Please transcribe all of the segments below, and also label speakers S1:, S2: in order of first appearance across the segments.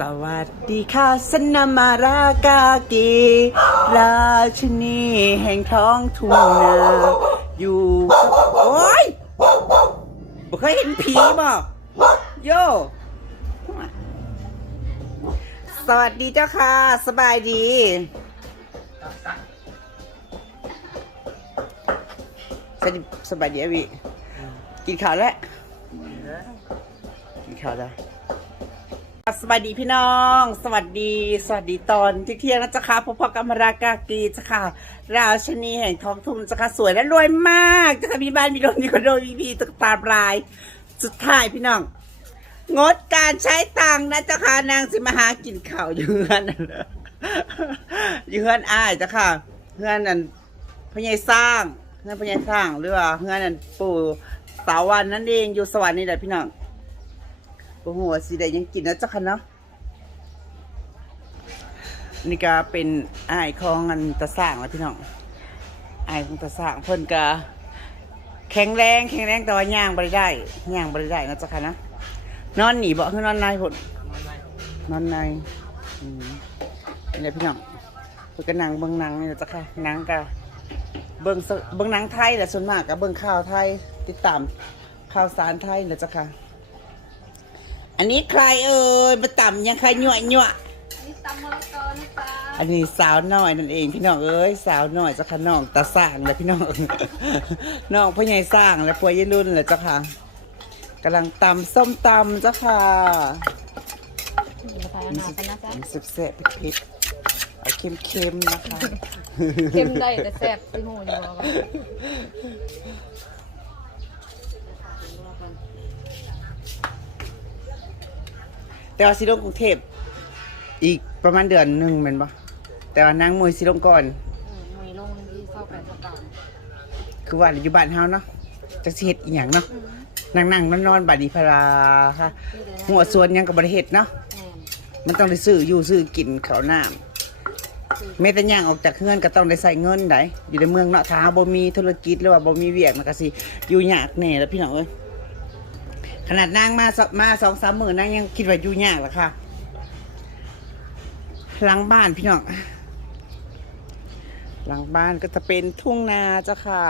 S1: สวัสดีค่ะสนามารากาเกราชินีแห่งท้องทุ่งนาอยู่กับโอ้ยบ่เคยเห็นผีบ่โย สวัสดีเจ้าค่ะ สบายดี สวัสดีสบายดีอะวิกินข้าวแล้วกินข้าวแล้ว สวัสดีพี่น้อง สวัสดี สวัสดีตอนเที่ยงนะจ๊ะค่ะพบกับมารากากีจ้ะค่ะ ราชนีแห่งท้องทุ่งจ้ะค่ะสวยและรวยมากจ้ะค่ะมีบ้านมีรถมีคอนโดมีพีตกตาปลาย สุดท้ายพี่น้อง งดการใช้ตังค์นะจ๊ะค่ะนางสิมาหากินข้าวอยู่เฮือนนั่นแหละอยู่เฮือนอ้ายจ้ะค่ะเฮือนนั่นพญายสร้างเฮือนพญายสร้างหรือว่าเฮือนนั่นปู่สาววันนั่นเองอยู่สวรรค์นี่แหละพี่น้อง โอ้โหสีแดงยังกินนะเจ้าค่ะเนาะนี่ก็เป็นอายของอันตะสร้างแล้วพี่น้องอายของตะสร้างเพิ่นก็แข็งแรงแข็งแรงแต่ว่าย่างบริได้ย่างบริได้นะเจ้าค่ะนะนอนหนีบ่คือนอนในพุ่นนอนในอืมนี่แหละพี่น้องเพิ่นก็นั่งเบิ่งหนังนี่แหละเจ้าค่ะหนังก็เบิ่งสเบิ่งหนังไทยแหละส่วนมากก็เบิ่งข่าวไทยติดตามข่าวสารไทยแหละเจ้าค่ะ อันนี้ใครเอ่ยมาต่ำยังใครหน่วยหน่วย
S2: นี่ตำมะละกอนะจ๊ะ
S1: อันนี้สาวน้อยนั่นเองพี่น้องเอ้ยสาวน้อยเจ้าค่ะน้องตาสร้างเลยพี่น้อง น้องพ่อใหญ่สร้างและพ่อใหญ่รุ่นเลยเจ้าค่ะกำลังตำส้มตำเจ้าค่ะ
S2: ภายนากันนะจ๊ะ
S1: แซ่บๆเผ็ดๆเอาเค็มๆนะคะ
S2: เข้มได้แต่แซ่บที่หูอยู่ว่า
S1: แต่ว่าสิลงกรุงเทพอีกประมาณเดือนหนึ่งแมันปะแต่ว่านางมวยสิลงก่อน
S2: มีลงที่เข้าไปสกาว
S1: คือว่าอยู่บ้านเฮาเนาะจะสิเฮ็ดอีหยังเนาะนั่งๆนอนๆบาดนีพาราค่ะหัวสวนหยังกับบริเฮ็ดเนาะมันต้องได้ซื้ออยู่ซื้อกินข้าวน้ำแม้แต่ย่างออกจากเฮือนก็ต้องได้ใส่เงินได้อยู่ในเมืองเนาะถ้าบ่มีธุรกิจหรือว่าบ่มีเวียกมันก็สิอยู่ยากแน่แล้วพี่น้องเอ้ย ขนาดนางมาสมาสองสามหมื่นนางยังคิดว่าอยู่ยากแล้วค่ะหลังบ้านพี่น้องหลังบ้านก็จะเป็นทุ่งนาเจ้าค่ะ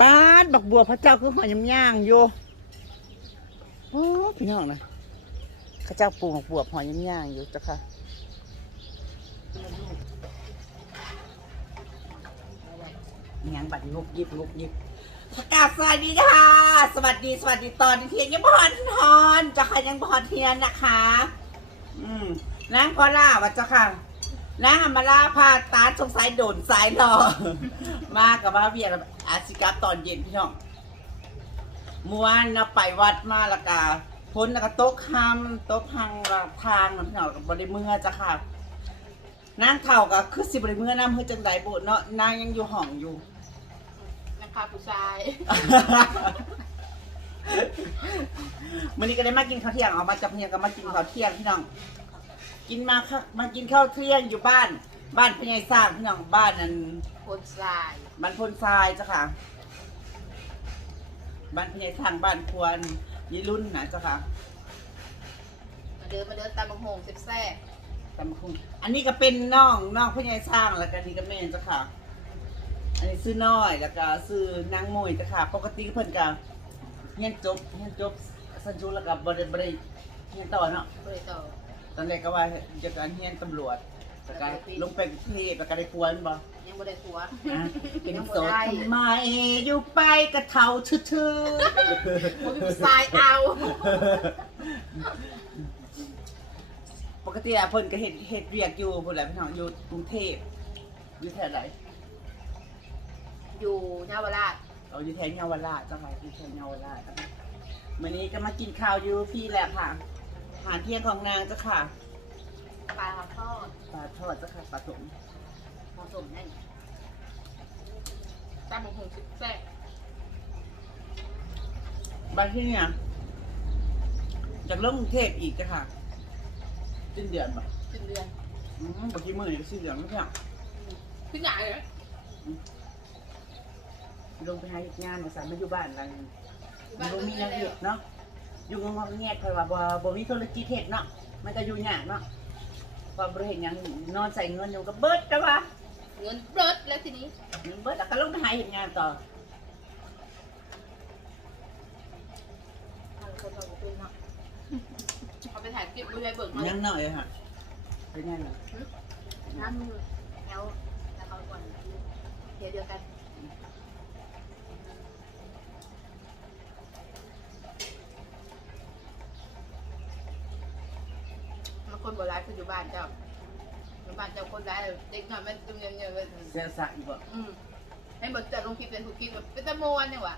S1: ป้าดบักบัวพระเจ้าคือหอยยำย่างอยู่โอ้พี่น้องนะข้าเจ้าปลูกบัวบหอยย่างอยู่เจ้ะค่ะยังบัดงุกยิบงุกยิบ ประกาศสวัสดีค่ะ สวัสดีสวัสดีตอนเที่ยงยังบอนทอนจ้ะค่ะยังบอนเทียนนะคะ อืมนางพอล่าวะจ้ะค่ะนางอำมาลาพาตาสงสัยโดนสายรอมากับมาเวียนอาสิกับตอนเย็นพี่น้องเมื่อวานเราไปวัดมาละกาพ้นแล้วก็โต๊ะคำโต๊ะพังละทางน้ำหนาวกับบริเมือจ้ะค่ะนางเข่าก็คือสิบริเมือน้ำเพื่อจังไดบุเนาะนางยังอยู่ห้องอยู่
S2: นะคะผู้ชาย
S1: มื่อนี้ก็ได้มากินข้าวเที่ยงออกมาจากเพียงก็มากินข้าวเที่ยงพี่น้อง กินมาค่ะมากินข้าวเที่ยงอยู่บ้าน บ้านพี่ใหญ่สร้างพี่น้องบ้านนั้น
S2: คนชาย
S1: บ้านพนทรายจ้ะค่ะ บ้านพี่ใหญ่สร้างบ้านควรยี่รุ่นนะจ้ะค่ะ
S2: มาเดินมาเดินตำบังหงแซ่บ
S1: ตำบักหุ่งอันนี้ก็เป็นน้องน้องผู้ใหญ่สร้างแล้วก็นี่ก็แม่นจ้ะค่ะ อันนี้ซื้อน้อยแล้วก็ซื้อนางมวยจ้ะค่ะปกติเพิ่นก็เรียนจบเรียนจบสัญญูแล้วก็บ่ได้บ่ได้เรียนต่อเนาะ
S2: ๆเลยต่อ
S1: ตอนแรกก็ว่าจะการเรียนตำรวจแล้วก็ลงไปกรุงเทพแล้วก็ได้ควรบ่
S2: ยังบ่ได้ผัว
S1: อะเป็น
S2: ยัง
S1: โส
S2: บ่
S1: ด
S2: ได้
S1: ทำไมอยู่ไปกระเทาทื่อ
S2: บ่มีผู้ชายเอา
S1: ๆปกติอะเพิ่นก็เฮ็ดเฮ็ดเวียกอยู่พุ่นแหละพี่น้องอยู่กรุงเทพอยู่แถวไหน
S2: อยู่เยาวราช
S1: เราอยู่แถวเยาวราชเจ้าค่ะอยู่แถวเยาวราชวันนี้ก็มากินข้าวอยู่พี่แหละค่ะอาหารเที่ยงของนางเจ้าค่ะ
S2: ปลาทอด
S1: ปลาทอดเจ้าค่ะปลาสม
S2: ผสมนั่นตำบังหงแซ่บ
S1: บ้านที่เนี่ยจากเริ่มกรุงเทพอีกเจ้าค่ะสิ้นเดือนบ่
S2: ๆขึ้นเดือน
S1: อืมเมื่อกี้มือนี่ก็สิ้นเดือนไม่ใช่หรอ
S2: ขึ้นใหญ่เลย
S1: ลงไปหาเฮ็ดงานมาสามมาอยู่บ้านกันมันบ่มีงานเฮ็ดเนาะอยู่งงๆเงียบๆเพราะว่าบ่บ่มีธุรกิจเฮ็ดเนาะมันก็อยู่ยากเนาะพอบ่ได้เห็นหยังนอนใส่เงินอยู่ก็เบิดแต่ว่า
S2: เงินเบิดแล้วทีนี้
S1: เงินเบิดแล้วก็ลงไปหาเฮ็ดงานต่อ
S2: ทางคนเราบอกเป็นเนาะเอาไปถ่ายคลิปดูให้เบิกเขา
S1: ยังน้อยอะค่ะเป็นไงล่ะ
S2: น้ำแถวแล้วเขาก่อนเดี๋ยวเดียวกัน คนโบราณคืออยู่บ้านเจ้าอยู่บ้านเจ้าคนร้ายเด็กน้อยมันตุ้มเงี้ยเงี้ย
S1: เสียสะอีกบ่
S2: อืมให้เบิกจะลงคลิปเป็นทุกคลิปแบบเป็นตะโมวนเนี่ยว่ะ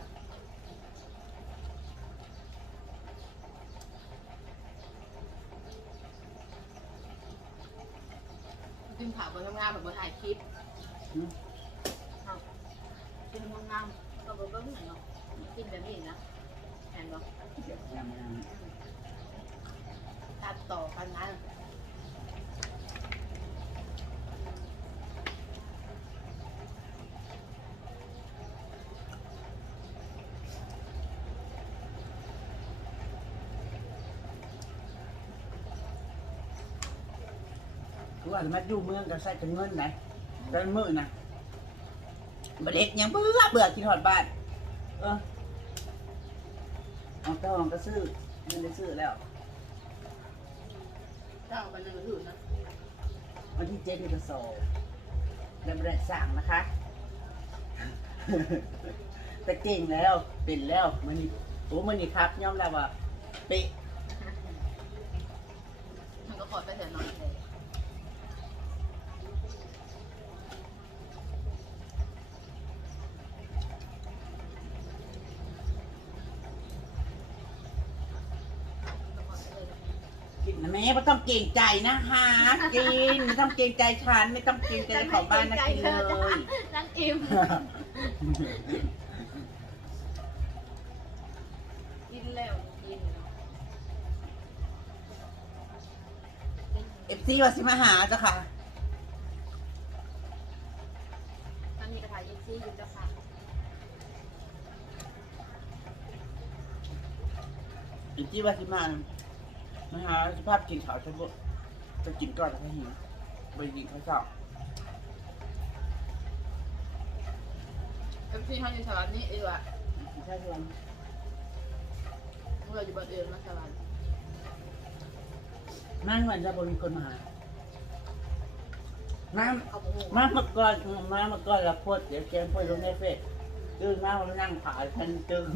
S2: กินข่าวบนทำงานแบบบนถ่ายคลิป
S1: อืม
S2: กินงามๆก็บ่เบิ่งหน่อยเนาะกินแบบนี้นะแม่นบ่
S1: เดี๋ยวยังยัง
S2: ตัดต่อกันนะ
S1: ว่ามาอยู่เมืองก็ใช้แต่เงินไหนแต่มื้อน่ะบ่เล็กยังเบื่อเบื่อคิดฮอดบ้าน เออเอาเจ้าของก็ซื้อไม่ได้ซื้อแล้ว
S2: เจ้ามันนึงถือนะ
S1: วันที่เจ็ดนี่ก็สอบแล้วไม่ได้สั่งนะคะ แต่เก่งแล้วเป็นแล้วมันนี่โอ้มันนี่ครับยอมรับว่าเป๊ะ
S2: มันก็ขอไปเถอะหน่อยเลย
S1: กินนะแม่ ไม่ต้องเกรงใจนะคะกินไม่ต้องเกรงใจฉันไม่ต้องเกรงใจเจ้าของบ้านนะกินเลย
S2: นั่งอิ่มกินแล้วกิน
S1: เอฟซีว่าสิมาหาเจ้าค่ะ
S2: มันมีกระถายยิปซี่อยู่เจ้าค่ะ
S1: เอฟซีว่าสิมา มาหาสภาพกินข้าวฉันบ่จะกินก่อนแล้วก็หิวไปกินข้าวเช้า
S2: เอ็มซีเขาอยู่สวรรค์นี่เองว่ะ
S1: ใช่ไหม
S2: เมื่ออยู่บ้านเองนะสวรรค์
S1: นั่งวันจะบ่มีคนมาหานั่ง
S2: เขาบอก
S1: มาเมื่อก่อนมาเมื่อก่อนเราโพดเดี๋ยวแกงโพดลงในเฟซตื่นมาเรานั่งผ่าฉันตึง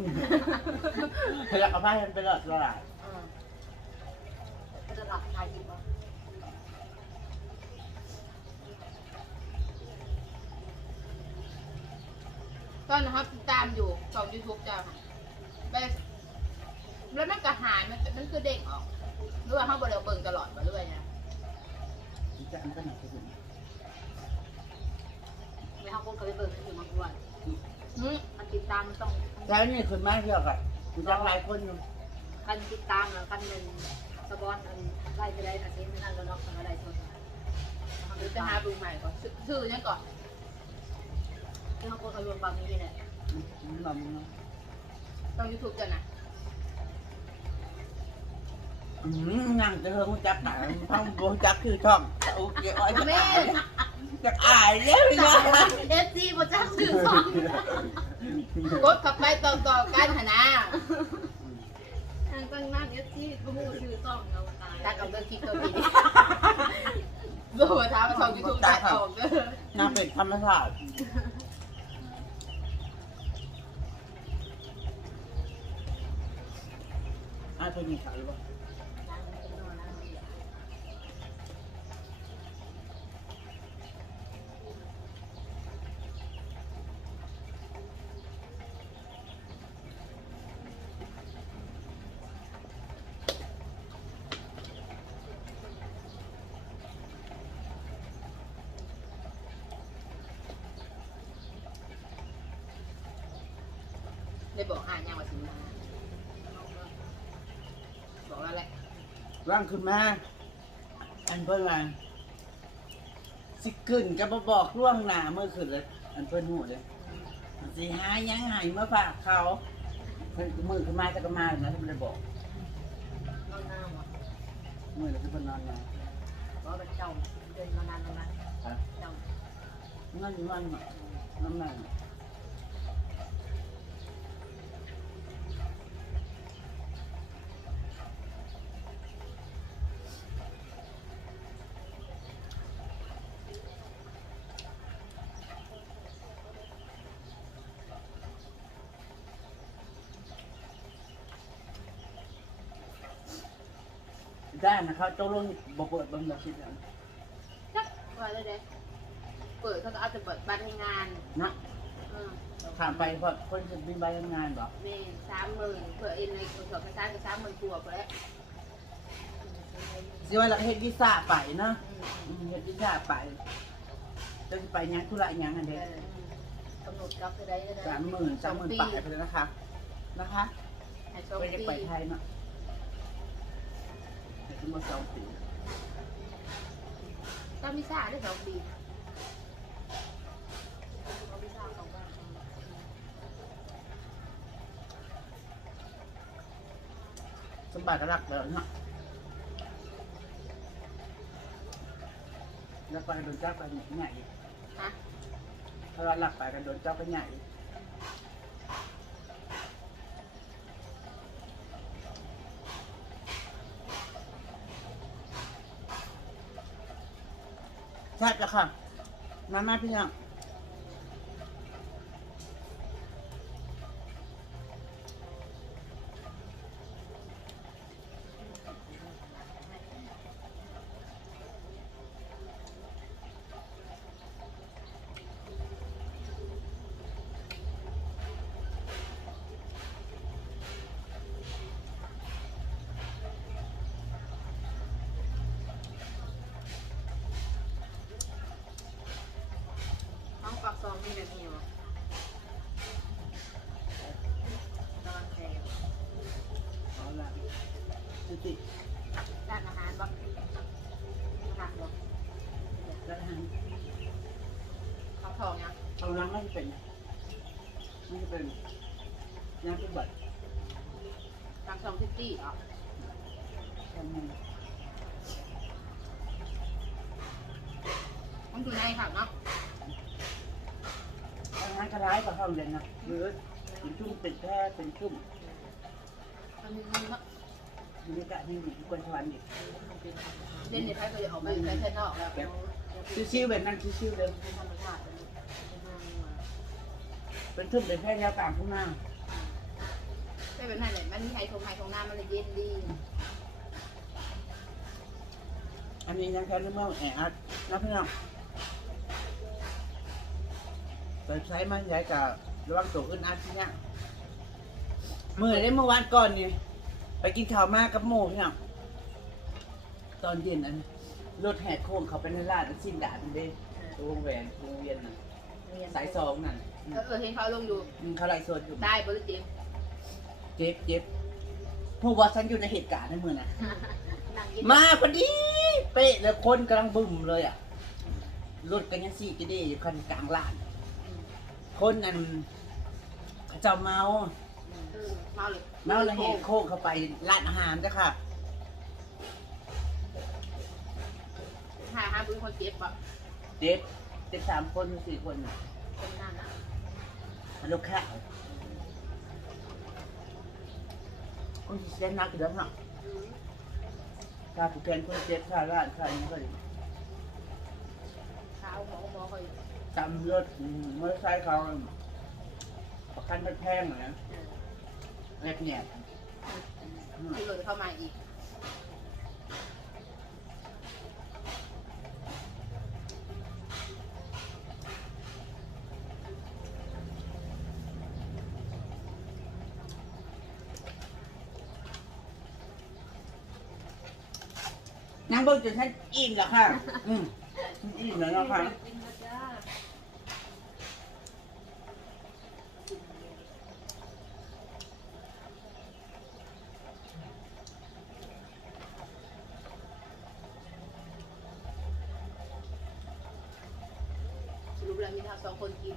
S1: แล้วเอาผ้าฉันไปหลอดละลาย
S2: ก็จะหลับทายอิ่มอะ ตอนนะครับตามอยู่ช่องยูทูบจ้าไปแล้วมันกระหายมันมันคือเด็กออกหรือว่าเขาบริเบิ่งตลอดมาเรื่อยเนี่ย
S1: จะอันก็หนักที่สุด
S2: ไม่เขาคงเคยเบิ่งนั่นอยู่มาก่อนอืมมันติดตามมันต้อง
S1: แล้วนี่คนมาเที่ยวกันคุณจังหลายคนอยู่
S2: กันติดตามแล้วกันเป็นสปอนอันไล่ไปได้อาทิตย์ไม่นั่นก็นอกกันอะไรชนหรือจะหาดูใหม่ก่อนชื่อชื่อยังก่อน ที่เขาโพสต์เขารวมความนี้เนี่ย
S1: อืมแบบนี้
S2: ต้องยูทูบจ้ะนะ
S1: อืมนั่งจะเฮิงจักหนาทั้งโบจักคือช่องโอเคอ้อยจะอายจะอายเลยพี่น้อง
S2: เอฟซีโปรจ้าสื่อสองกดขับไปต่อต่อกันหนะ
S3: ทางตั้งนั่นเอสที่กูมูชื่อซ่องเราตาย
S2: ตัดออกเดินคลิปตัวนี้โบ้ท้ามาช่องยูทูบตัดออกเด้อ
S1: น่าเป็นธรรมชาติาวเธอมีขายหรือเปล่า
S2: ได้บอกอ่านยังว่าสิมาบอกแล้วแหละ
S1: ร่างขึ้นมา อันเพิ่นว่าสิขึ้นก็บ่บอกล่วงหน้าเมื่อขึ้นเลย อันเพิ่นหูเลยสิหาหยังใหายมาฝากเขาเพิ่นมือขึ้นมาจะก็มานะที่มันได้บอก
S2: อนหน้าหมด
S1: เมื่อไรจะเป็นนอนไง
S2: เพราะเป็นเจ้าเดินมานานมานานเจ้า
S1: เงินมันน้ำมันได้นะครับเจ้าลงบ่เปิดบังคับคิดอย่าง
S2: จักว่าได้เด้เปิดเขาก็เอาแต่เปิดบัตรให้งาน
S1: นะ
S2: อืม
S1: ถามไปเพราะคนจะมีใบทำงานบอก
S2: แม่สามหมื่นเผื่อเอ็นในคนสอบภาษาก็สามหมื่นกว่าไปแล้ว
S1: สิว่าเราเฮ็ดวีซ่าไปเนาะ
S2: อืม
S1: อืมเฮ็ดวีซ่าไปจะไปหยังธุระหยังอัน
S2: เอ
S1: เด็ก
S2: อกำหนดกับจะได้จะได้
S1: สามหมื่นสามหมื่นบาทไปเลยนะคะ นะคะ
S2: ให้สอง
S1: ไม่ได้
S2: ปี
S1: ไปไทยเนาะแต่ ถึงมาสองปี
S2: ต้องมีซ่าได้สองปีเอาวีซ่าสองปี
S1: สมบัติก็รักแล้วเนาะแล้วไปโดนเจ้าไปใหญ่
S2: ฮะ
S1: ถ้าเราหลักไปกันโดนเจ้าไปใหญ่ ใช่แล้วค่ะ มามาพี่น้อง
S2: ปากซองมีแบบนี้บ่นอนแคร์
S1: เอาละสติ
S2: ร้านอาหารบ่อาหารบ่
S1: แล้วทาง
S2: ข้าวทองยัง
S1: เอาล้างไม่เป็น ไม่เป็นยาเป็นบัตร
S2: ปากซองซิตี้อ๋อ
S1: แค่นี้
S2: มันอยู่ในค่ะเนาะ
S1: อาหารกระไรกับห้องเรียนนะหรือเป็นชุ่มเป็นแพร่เป็นชุ่ม
S2: มันมีมันเนาะ
S1: บรรยากาศยังอยู่ที่กวนทวันอีก
S2: เล่นในไทยก็จะออกมาอยู่ในนอกแล้ว
S1: ชิวๆแบบนั้นชิวๆเลย
S2: เป็นธรรมชาติ เป็น
S1: เป็นชุ่มเป็นแพร่ยาวกลางข้างหน้า
S2: ไม่เป็นไรเลยมันมีไฮทงไฮทงน้ำมันเลยเย็นดี
S1: อันนี้ยังแค่เมื่อแออัดนะพี่น้องเปิดใช้มันใหญ่กับระวังตัวอื่นอัดที่เนี่ยเมื่อได้เมื่อวานก่อนไงไปกินข้าวมากกับโมพี่น้องตอนเย็นอันรถแหกโค้งเขาไปในลาดสิ้นดาดเด้วงแหวนวงเวียนน่ะสายสองนั่น
S2: เออเห็นเขาลงอยู่
S1: อืมเขาไล่สดอยู่
S2: ได้บริจิม
S1: เจ็บเจ็บผู้ว่าฉันอยู่ในเหตุการณ์นั่นมือนะ
S2: นั่งกิน
S1: มาพอดีเป๊ะเลยคนกำลังบึ้มเลยอะรถกันยังสี่จะได้อยู่คันกลางลาน คนนั้นเขาเจ้าเมา
S2: เมาเลย
S1: เมาแล้วแหกโค้งเข้าไปร้านอาหารจ้ะค่ะ
S2: หาหาเป็นคนเจ็บอะ
S1: เจ็บเจ็บสามคนสี่คนน่ะ
S2: เป็นนั่นอะ
S1: ลูกแค่คนที่เล่นนักอยู่แล้วเนาะถ้าผู้แทนคนเจ็บค่าร้านค่าอย่างนี้ก็ดี
S2: เท้าหมอหมอเขาอยู่
S1: จำรถมอเตอร์ไซค์เขาประกันมันแพงเหรอนะแรกเนี่ย
S2: ที่เลยเข้ามาอีก
S1: นางเบิ่งจนฉันอิ่มแล้วค่ะ อืมฉันอิ่มแล้วเนาะค่ะ
S3: กินมาจ้า
S2: สรุปแล้วมีทางสองคนกิน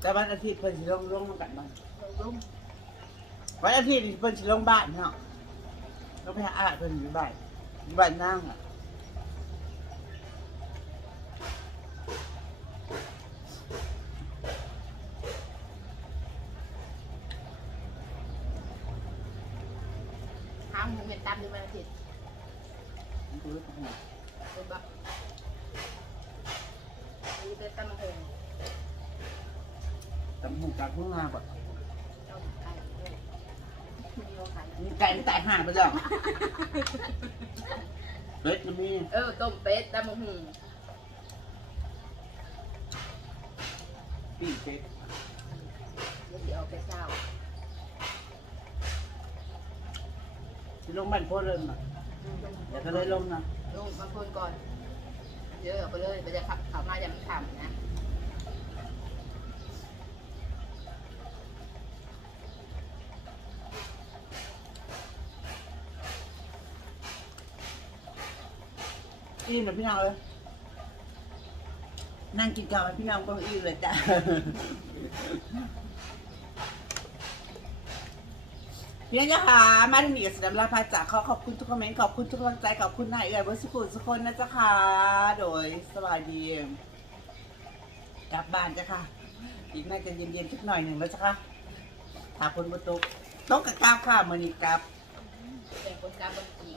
S1: แต่วันอาทิตย์เพิ่นสิลงลงมากันบ้าง
S2: ลงลุ่ม
S1: วันอาทิตย์นี่เพิ่นสิลงบ้านเนาะเราไปหาอาเพิ่นอยู่บ้านอยู่บ้านนั่งอะ
S2: หางหมูเห็ดตามดูมันอาทิตย์เป็นแบบมีเป็นตำมะเขือ
S1: ตำหูกลางทุ่งนาบ่
S2: เจ้าไก่ด้วยมีโล ไก่
S1: มีไก่มันตายห่าไปจ้ะเป็ดก็มี
S2: เออต้มเป็ดตำมะหืม
S1: ปีกเป็ด
S2: เดี๋ยวสิเอาไปเช้า
S1: สิลงบ้านโพธิ์เริ่มอะเดี๋ยวก็เลยลงนะ
S2: ลงบางคนก่อน เยอะไปเลยไปจะขับขับมาอย่างไม่ขำนะ
S1: อีนะพี่น้องเอ้ยนั่งกินข้าวกับพี่น้องก็อีเลยจ้ะ พี่น้องจ้าค่ะมาถึงนี่กับสำหรับพาจากขอขอบคุณทุกคอมเมนต์ขอบคุณทุกกำลังใจขอบคุณนายเอ๋ยบริสุทธิ์ทุคนนะจ๊ะค่ะ โดยสวัสดีกลับบ้านจ้ะค่ะ อีกน่าจะเย็นๆสักหน่อยหนึ่งแล้วจ้ะค่ะถาคนบนตกตกกับกราบค่ะมือนี้กราบ
S2: เป็นคนกลางบนจี